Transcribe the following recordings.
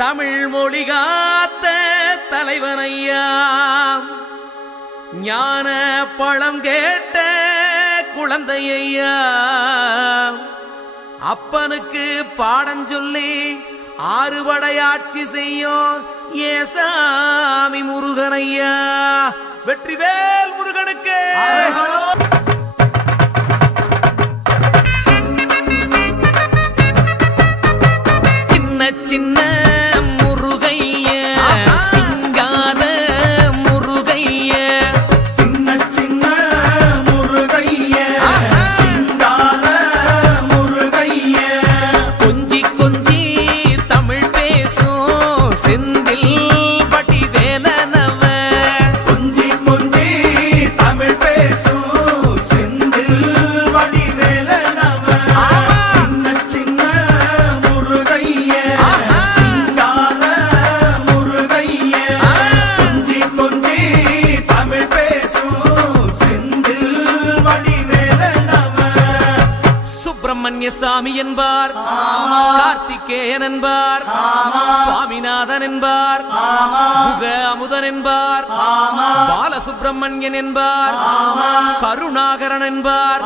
தமிழ் மொழி காத்த தலைவனையா, ஞான பழம் கேட்ட குழந்தையா, அப்பனுக்கு பாடம் சொல்லி ஆறுபடையாட்சி செய்யும் ஏசாமி முருகனையா. வெற்றிவேல் முருகனுக்கு. சின்ன சின்ன சாமி என்பார், கார்த்திகேயன் என்பார், சுவாமிநாதன் என்பார், முக அமுதன் என்பார், பாலசுப்பிரமணியன் என்பார், கருணாகரன் என்பார்,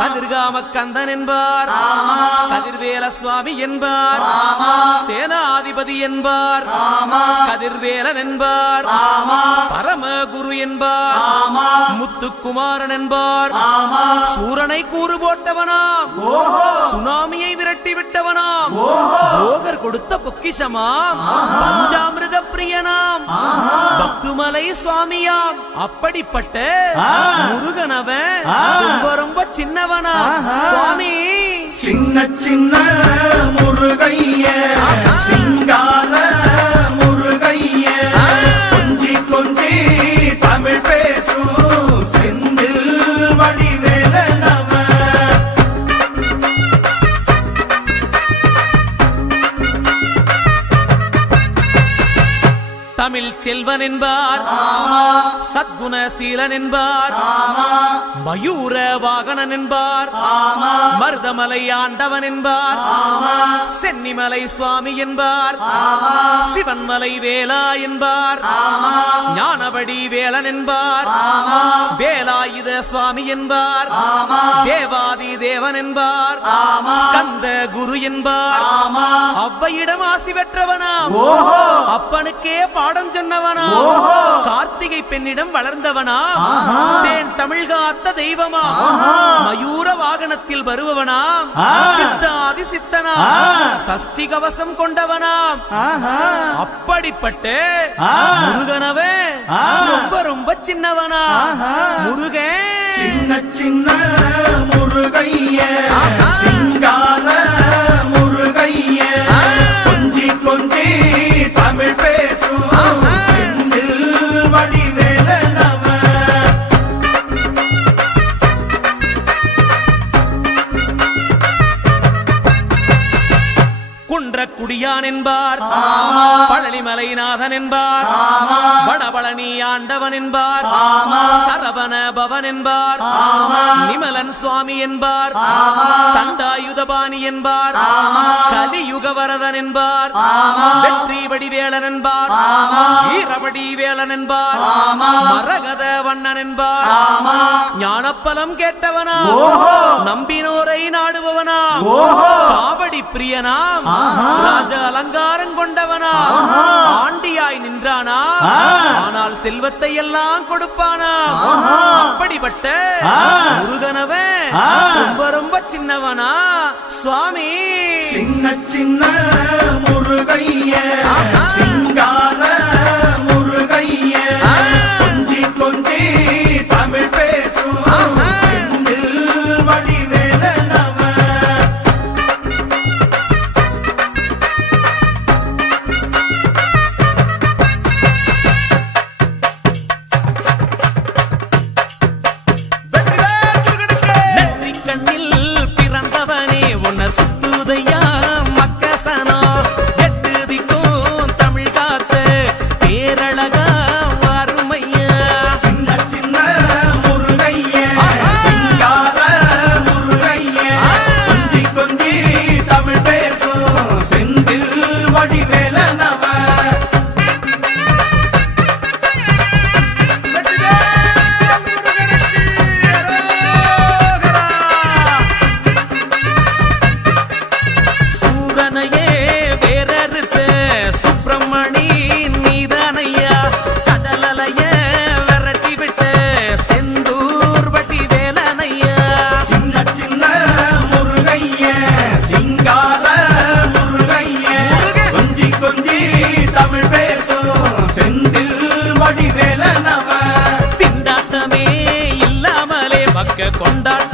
கதிர்காம கந்தன் என்பார், கதிர்வேல சுவாமி என்பார், சேனாதிபதி என்பார், கதிர்வேலன் என்பார், பரமகுரு என்பார், முத்துக்குமாரன் என்பார், சூரனை கூறு போட்டவனாம், சுனாமியை விரட்டி விட்டவனாம், போகர் கொடுத்த பொக்கிஷமாம், பஞ்சாமிர்த பிரியனாம், பக்துமலை சுவாமியாம். அப்படிப்பட்ட முருகனவன் ரொம்ப ரொம்ப சின்னவனா சுவாமி. சின்ன சின்ன முருகைய சிங்கார முருகைய, கொஞ்சி கொஞ்சி தமிழ் பேசும் செந்தில் வடிவேலனவ. தமிழ் செல்வன் என்பார், சத்குணசீலன் என்பார், மயூர வாகனன் என்பார், மருதமலை ஆண்டவன் என்பார், சென்னிமலை சுவாமி என்பார், சிவன்மலை வேலா என்பார், ஞானவடி வேலன் என்பார், வேலாயுத சுவாமி என்பார், தேவாதி தேவன் என்பார், ஸ்கந்த குரு என்பார், அவ்வையிடம் ஆசி பெற்றவனாம், அப்பனுக்கே பாடம் சொன்னவனா, கார்த்திகை பெண்ணிடம் வளர்ந்தவனா, தேன் தமிழ் காத்த தெய்வமா, மயூர வாகனத்தில் வருபவனாம், சித்தாதி சித்தனா, சஷ்டி கவசம் கொண்டவனாம். அப்படிப்பட்ட முருகனவே ரொம்ப ரொம்ப சின்னவனா. முருகன் சின்ன சின்ன முருகைய சிங்கார முருகைய, கொஞ்சி கொஞ்சி தமிழ் பேசும் செந்தில் வடிவேலனவ. குன்றக்குடியான் என்பார், பழனிமலைநாதன் என்பார், வடபழனி ஆண்டவன் என்பார், சரவண பவன் என்பார், நிமலன் சுவாமி என்பார், தண்டாயுதபாணி என்பார், கலியுகவரதன் என்பார், வெற்றி வடிவேலன் என்பார், வீரவடி வேலன் என்பார், மரகத வண்ணன் என்பார், ஞானப்பலம் கேட்டவனா, நம்பினோரை நாடுபவனா, காவடி பிரியனாம், ராஜ அலங்காரம் கொண்டவனா, ஆண்டியாய் நின்றானா, ஆனால் செல்வத்தை எல்லாம் கொடுப்பானா. அப்படிப்பட்ட முருகனவன் ரொம்ப ரொம்ப சின்னவனா சுவாமி. சின்ன சின்ன முருகைய சிங்கார முருகைய, கொஞ்சி கொஞ்சி தமிழ் பேசும் செந்தில் வடிவேலனவ. சுத்துதையா மக்கசனோ, எட்டு திக்கும் தமிழ் காத்த பேரழகா வறுமையா. சின்ன சின்ன முருகைய சிங்கார முருகைய, கொஞ்சி கொஞ்சி தமிழ் பேசும் செந்தில் வடிவேலன். கொண்டாட்ட